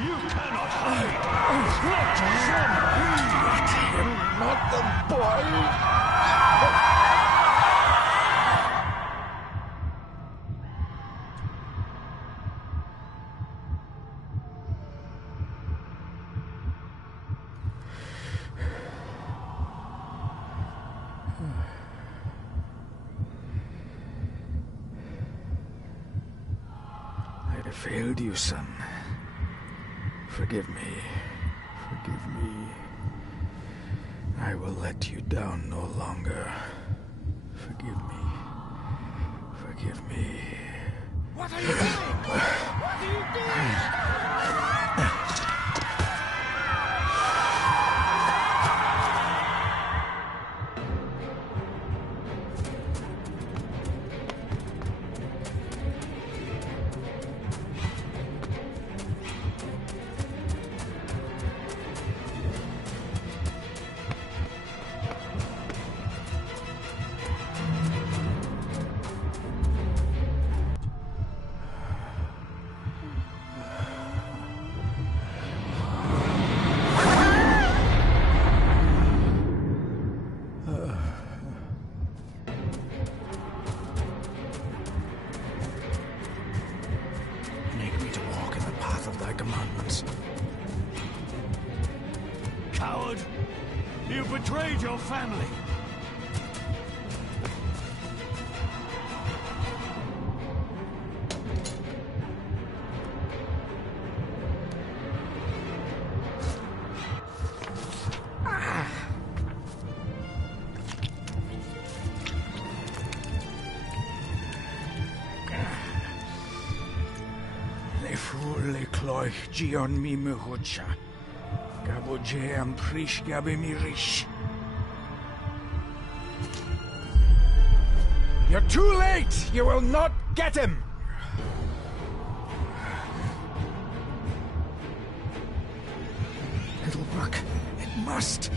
You cannot hide! Not from me! Not the boy! I failed you, son. Forgive me. Forgive me. I will let you down no longer. Forgive me. Forgive me. What are you doing? What are you doing? Coward! You betrayed your family! Le fulle cloich gion mi mehucha. Gaboje am prish gabe mi rish. You're too late! You will not get him! Little buck, it must.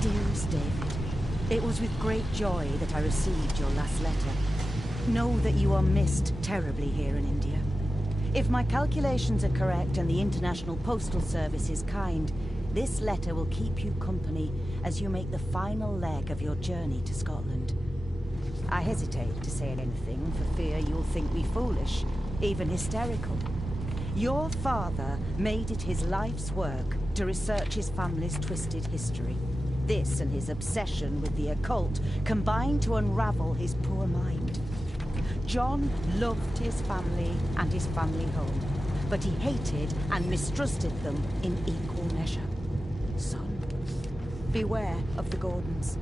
Dearest David, it was with great joy that I received your last letter. Know that you are missed terribly here in India. If my calculations are correct and the International Postal Service is kind, this letter will keep you company as you make the final leg of your journey to Scotland. I hesitate to say anything for fear you'll think me foolish, even hysterical. Your father made it his life's work to research his family's twisted history. This and his obsession with the occult combined to unravel his poor mind. John loved his family and his family home, but he hated and mistrusted them in equal measure. Son, beware of the Gordons.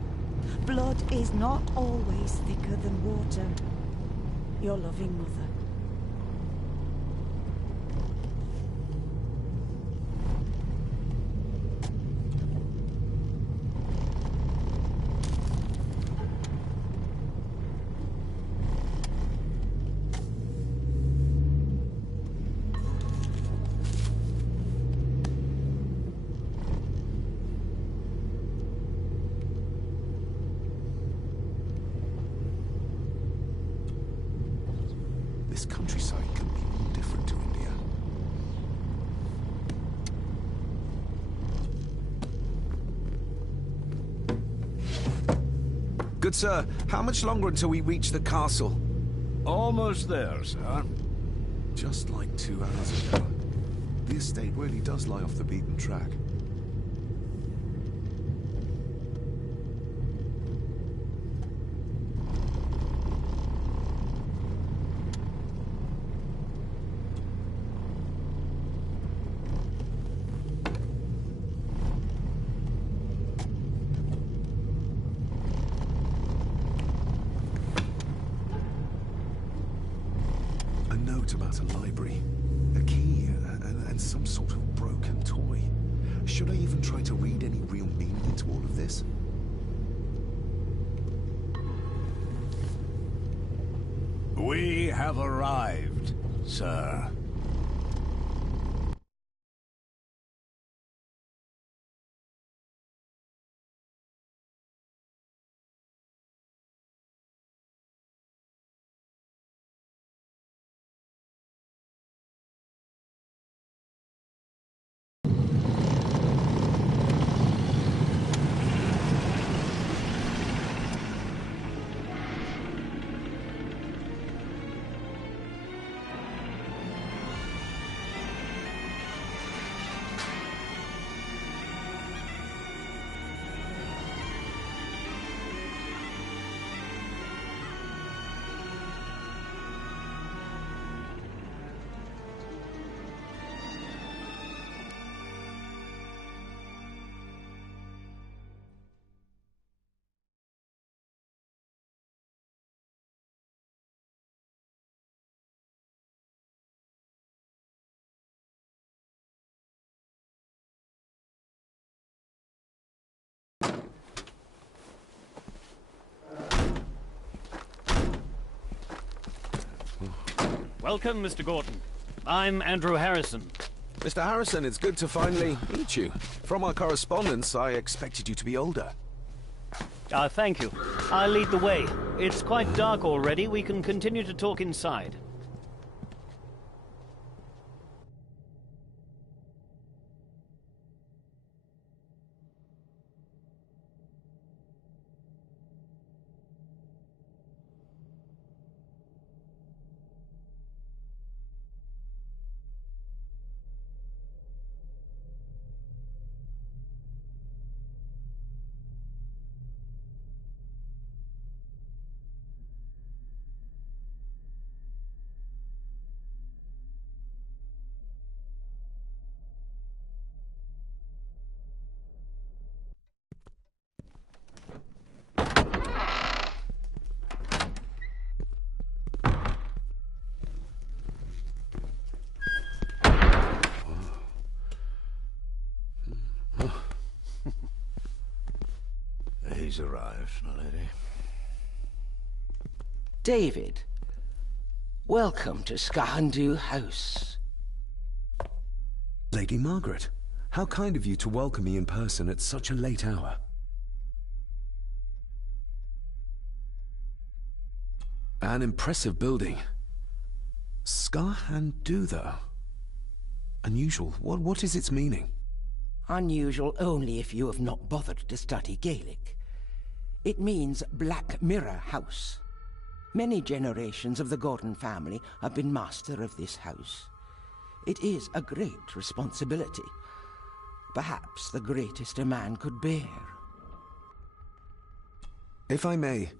Blood is not always thicker than water. Your loving mother. this countryside couldn't be more different to India. Good sir, how much longer until we reach the castle? Almost there, sir. Just like 2 hours ago. The estate really does lie off the beaten track. A note about a library, a key, and some sort of broken toy. Should I even try to read any real meaning into all of this? We have arrived, sir. Welcome, Mr. Gordon. I'm Andrew Harrison. Mr. Harrison, it's good to finally meet you. From our correspondence, I expected you to be older. Thank you. I'll lead the way. It's quite dark already. We can continue to talk inside. He's arrived, my lady. David, welcome to Skahandu House. Lady Margaret, how kind of you to welcome me in person at such a late hour. An impressive building. Skahandu, though. Unusual. What is its meaning? Unusual only if you have not bothered to study Gaelic. It means Black Mirror House. Many generations of the Gordon family have been master of this house. It is a great responsibility. Perhaps the greatest a man could bear. If I may,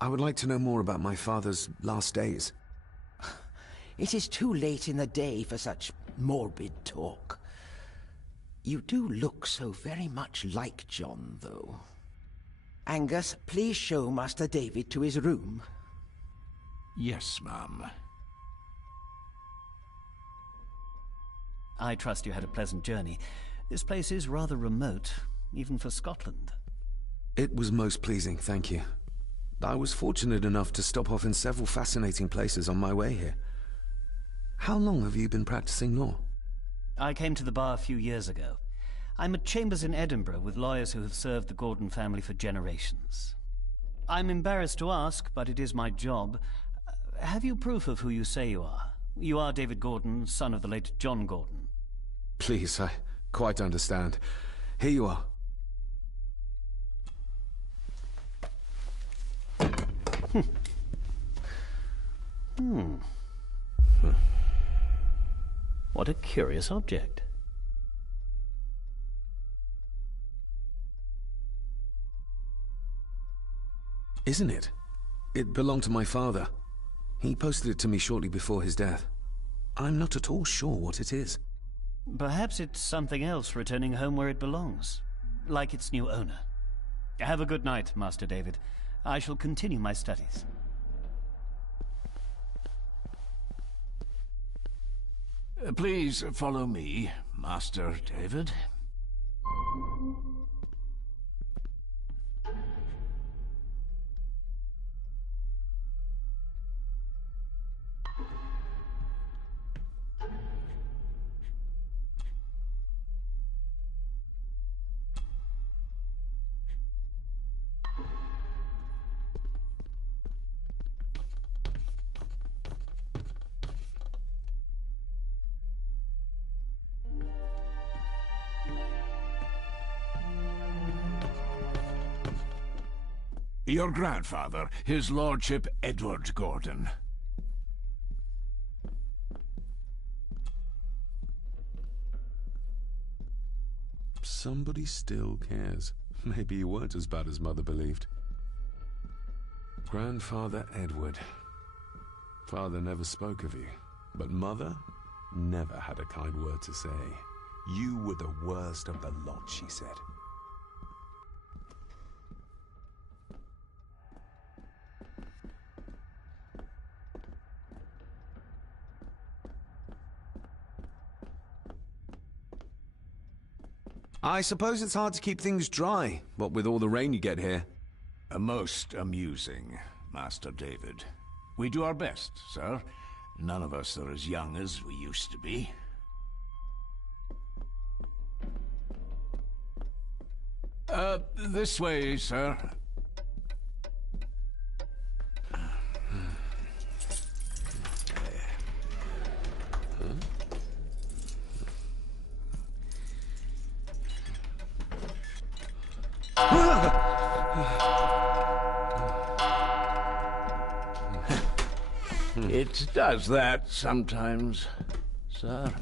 I would like to know more about my father's last days. It is too late in the day for such morbid talk. You do look so very much like John, though. Angus, please show Master David to his room. Yes, ma'am. I trust you had a pleasant journey. This place is rather remote, even for Scotland. It was most pleasing, thank you. I was fortunate enough to stop off in several fascinating places on my way here. How long have you been practicing law? I came to the bar a few years ago. I'm at chambers in Edinburgh with lawyers who have served the Gordon family for generations. I'm embarrassed to ask, but it is my job. have you proof of who you say you are? You are David Gordon, son of the late John Gordon. Please, I quite understand. Here you are. What a curious object. Isn't it? It belonged to my father. He posted it to me shortly before his death. I'm not at all sure what it is. Perhaps it's something else returning home where it belongs, like its new owner. Have a good night, Master David. I shall continue my studies. Please follow me, Master David. Your grandfather, his lordship Edward Gordon. Somebody still cares. Maybe you weren't as bad as Mother believed. Grandfather Edward. Father never spoke of you, but Mother never had a kind word to say. You were the worst of the lot, she said. I suppose it's hard to keep things dry, what with all the rain you get here. Most amusing, Master David. We do our best, sir. None of us are as young as we used to be. This way, sir. It does that sometimes, sir.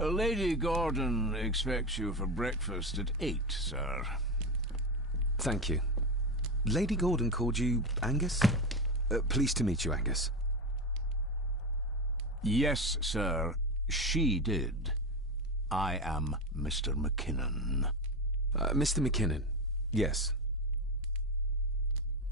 Lady Gordon expects you for breakfast at 8, sir. Thank you. Lady Gordon called you Angus? Pleased to meet you, Angus. Yes, sir. She did. I am Mr. McKinnon. Mr. McKinnon. Yes.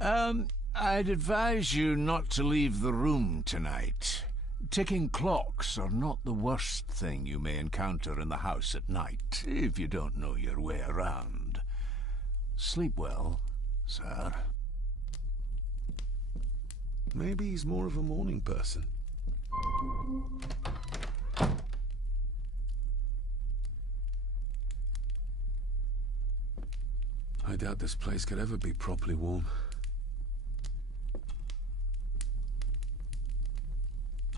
I'd advise you not to leave the room tonight. Ticking clocks are not the worst thing you may encounter in the house at night, if you don't know your way around. Sleep well, sir. Maybe he's more of a morning person. I doubt this place could ever be properly warm.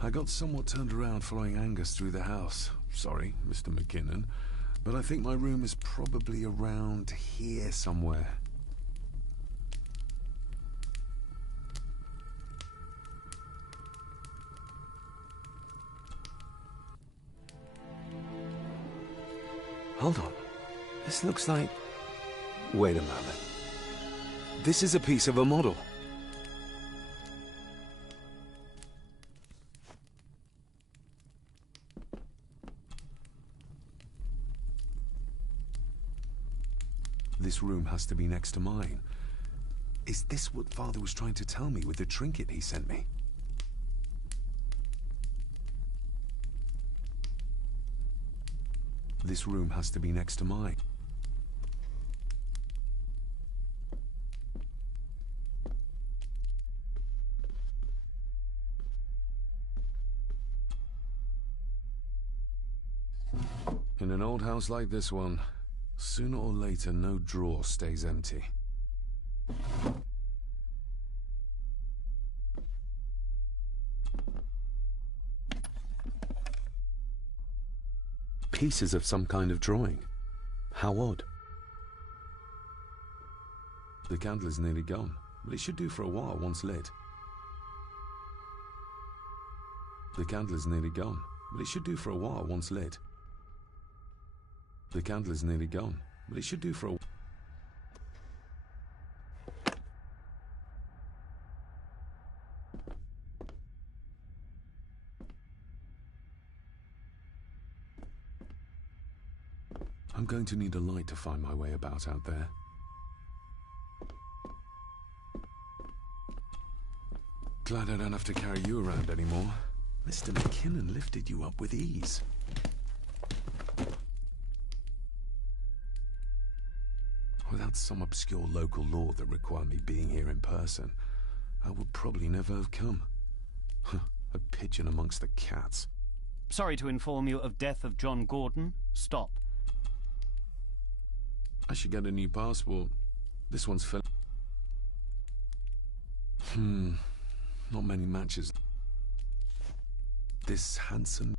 I got somewhat turned around following Angus through the house. Sorry, Mr. McKinnon, but I think my room is probably around here somewhere. Hold on. This looks like... Wait a moment. This is a piece of a model. This room has to be next to mine. Is this what Father was trying to tell me with the trinket he sent me? This room has to be next to mine. In an old house like this one, sooner or later no drawer stays empty. Pieces of some kind of drawing. How odd. The candle is nearly gone, but it should do for a while once lit. The candle is nearly gone, but it should do for a while once lit. The candle is nearly gone, but it should do for a while. I'm going to need a light to find my way about out there. Glad I don't have to carry you around anymore. Mr. McKinnon lifted you up with ease. Without some obscure local law that required me being here in person, I would probably never have come. A pigeon amongst the cats. Sorry to inform you of death of John Gordon. Stop. I should get a new passport. This one's fill. Not many matches. This handsome...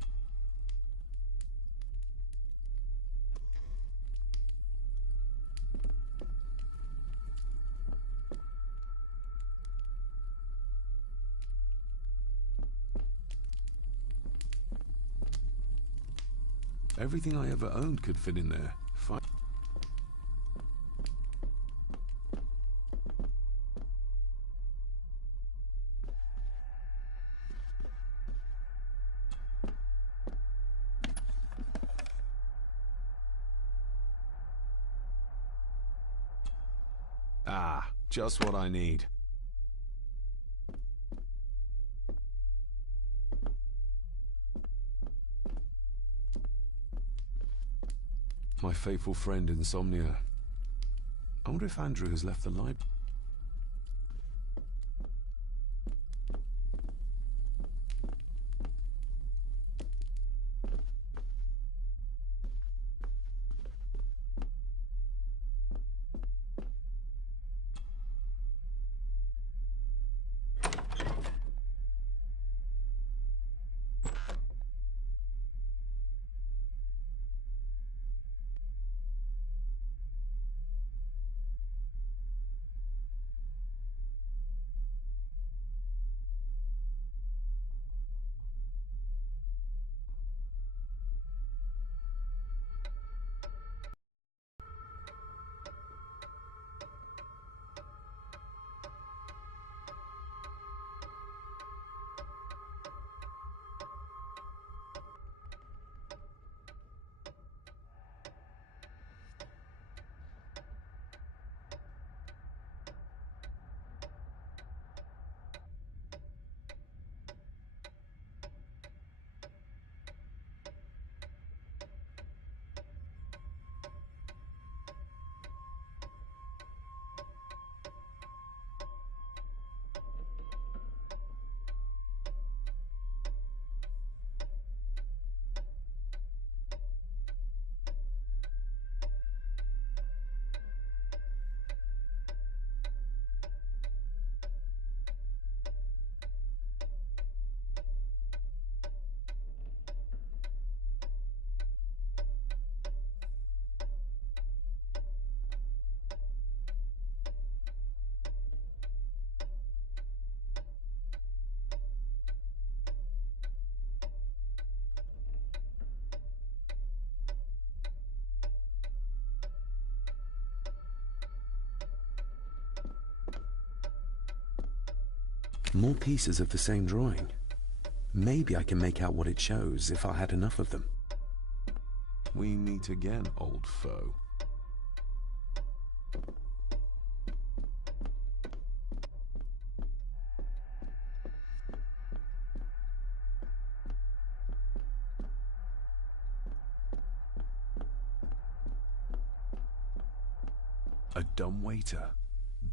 Everything I ever owned could fit in there. Fine. Ah, just what I need. My faithful friend Insomnia. I wonder if Andrew has left the library. More pieces of the same drawing. Maybe I can make out what it shows if I had enough of them. We meet again, old foe. A dumbwaiter.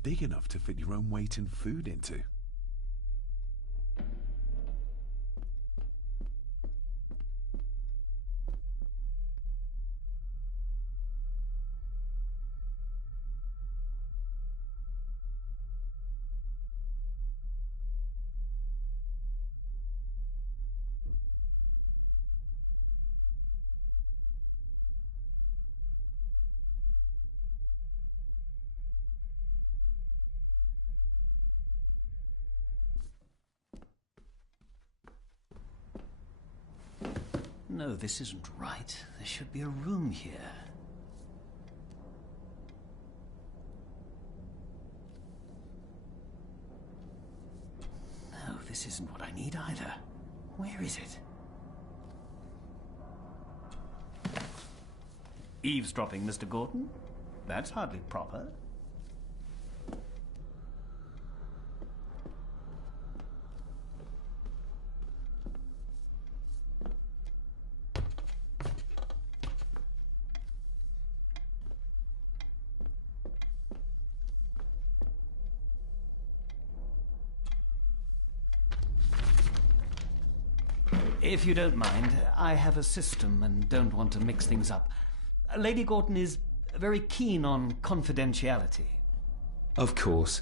Big enough to fit your own weight and food into. No, this isn't right. There should be a room here. No, this isn't what I need either. Where is it? Eavesdropping, Mr. Gordon? That's hardly proper. If you don't mind, I have a system and don't want to mix things up. Lady Gordon is very keen on confidentiality. Of course.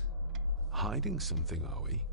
Hiding something, are we?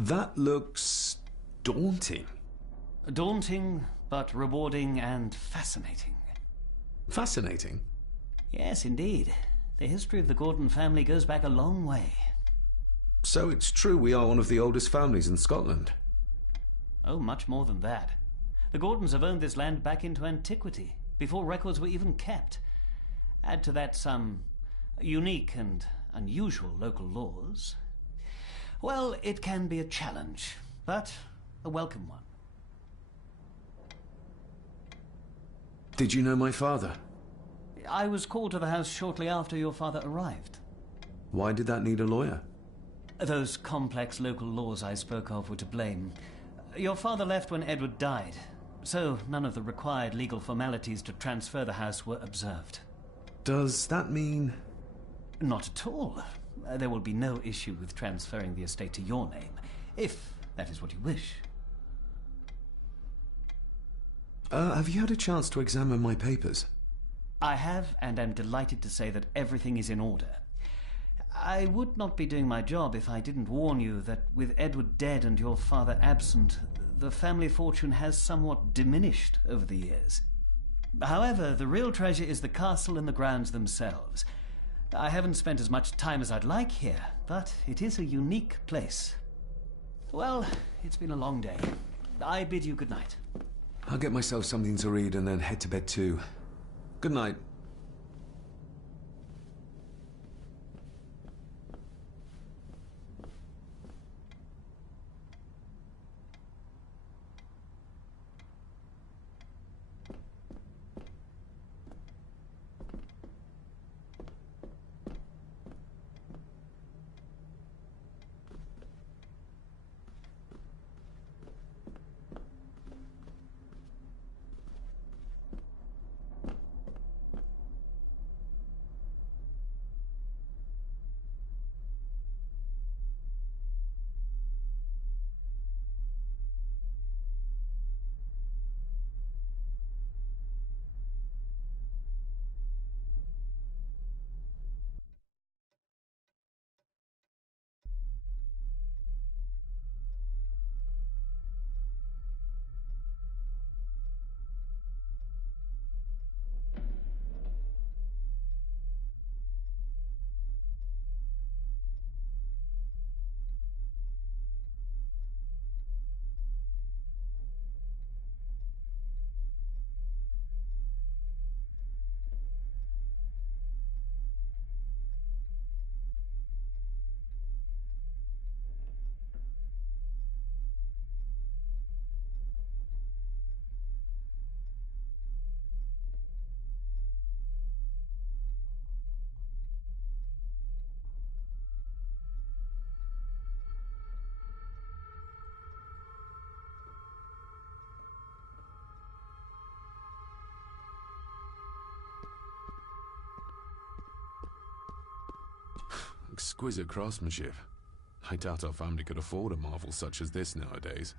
That looks daunting. Daunting, but rewarding and fascinating. Fascinating? Yes, indeed. The history of the Gordon family goes back a long way. So it's true we are one of the oldest families in Scotland. Oh, much more than that. The Gordons have owned this land back into antiquity, before records were even kept. Add to that some unique and unusual local laws. Well, it can be a challenge, but a welcome one. Did you know my father? I was called to the house shortly after your father arrived. Why did that need a lawyer? Those complex local laws I spoke of were to blame. Your father left when Edward died, so none of the required legal formalities to transfer the house were observed. Does that mean... Not at all. There will be no issue with transferring the estate to your name, if that is what you wish. Have you had a chance to examine my papers? I have, and am delighted to say that everything is in order. I would not be doing my job if I didn't warn you that with Edward dead and your father absent, the family fortune has somewhat diminished over the years. However, the real treasure is the castle and the grounds themselves. I haven't spent as much time as I'd like here, but it is a unique place. Well, it's been a long day. I bid you good night. I'll get myself something to read and then head to bed too. Good night. Exquisite craftsmanship. I doubt our family could afford a marvel such as this nowadays.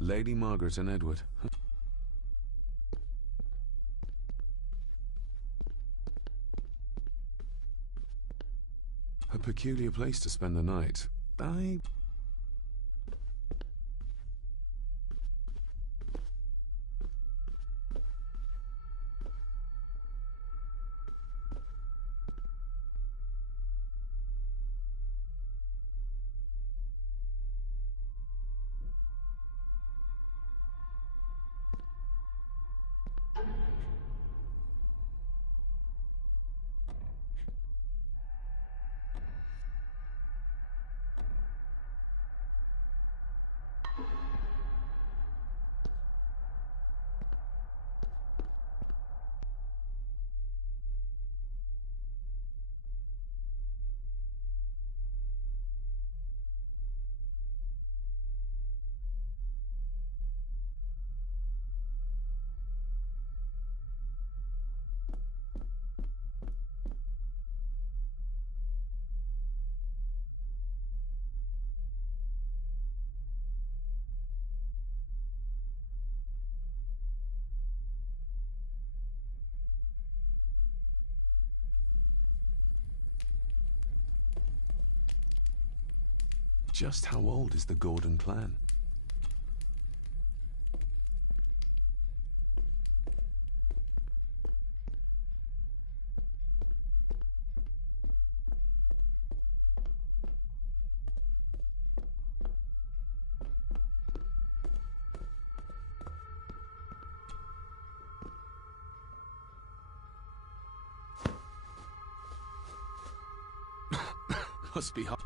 Lady Margaret and Edward. A peculiar place to spend the night. Just how old is the Gordon clan? Must be hard.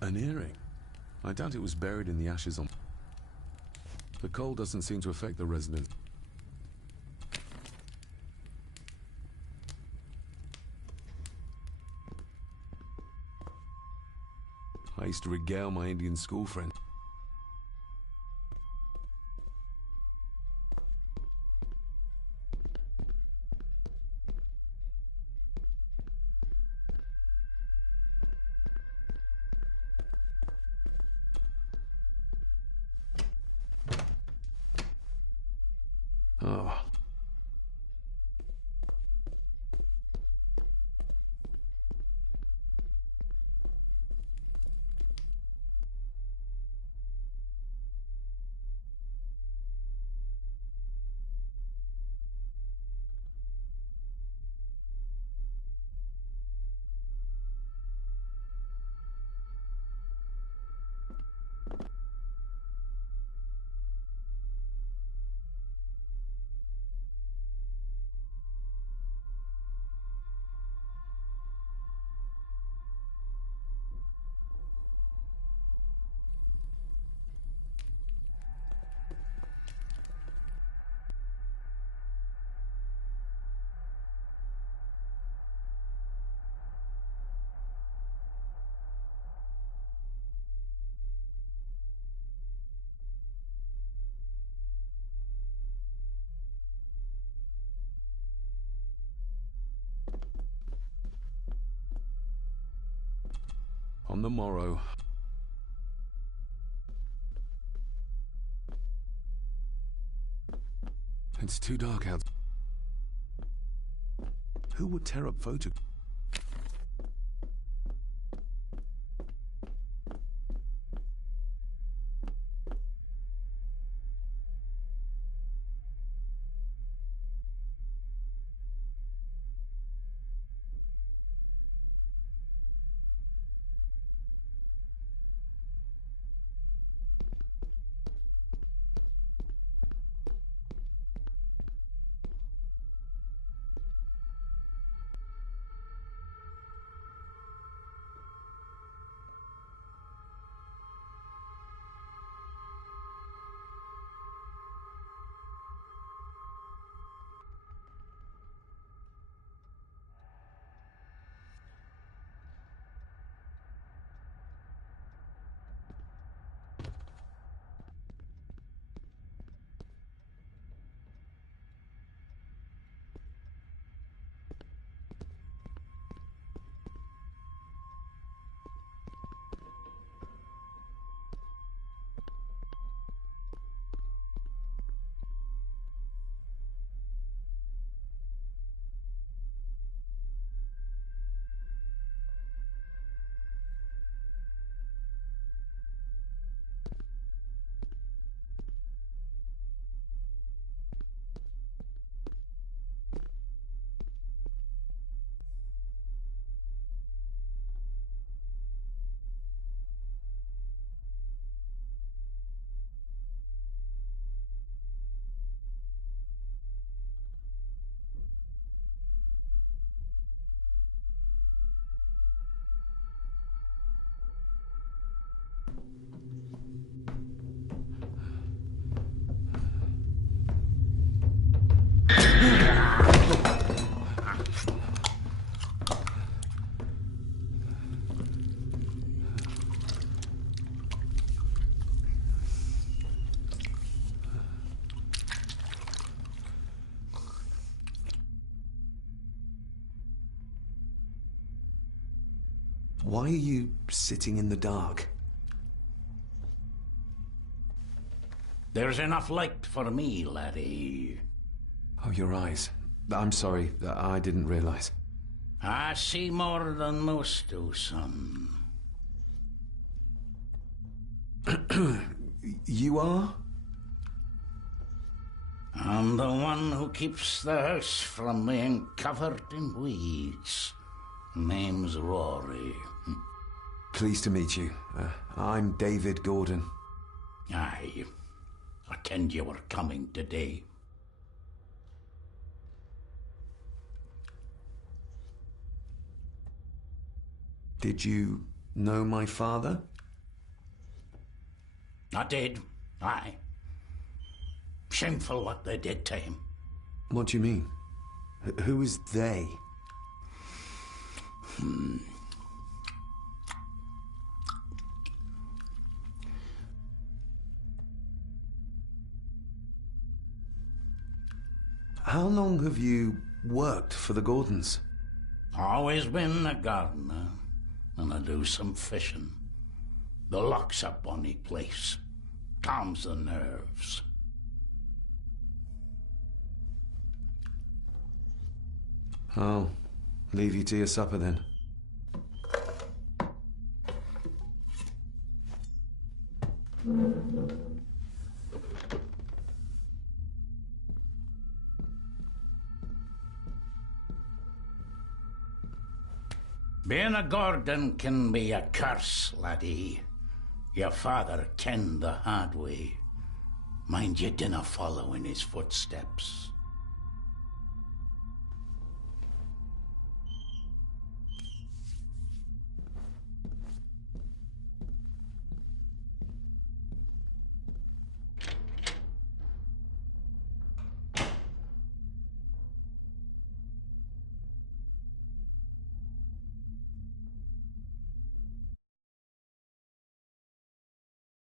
An earring? I doubt it was buried in the ashes on... The cold doesn't seem to affect the residents. I used to regale my Indian school friend. Oh. On the morrow. It's too dark out. Who would tear up photographs? Why are you sitting in the dark? There's enough light for me, laddie. Oh, your eyes. I'm sorry, I didn't realize. I see more than most do, son. You are? I'm the one who keeps the house from being covered in weeds. Name's Rory. Pleased to meet you. I'm David Gordon. Aye. I kenned you were coming today. Did you know my father? I did, aye. Shameful what they did to him. What do you mean? Who is they? How long have you worked for the Gordons? Always been a gardener, and I do some fishing. The lock's a bonny place. Calms the nerves. I'll leave you to your supper then. Being a Gordon can be a curse, laddie. Your father kenned the hard way. Mind you dinna follow in his footsteps.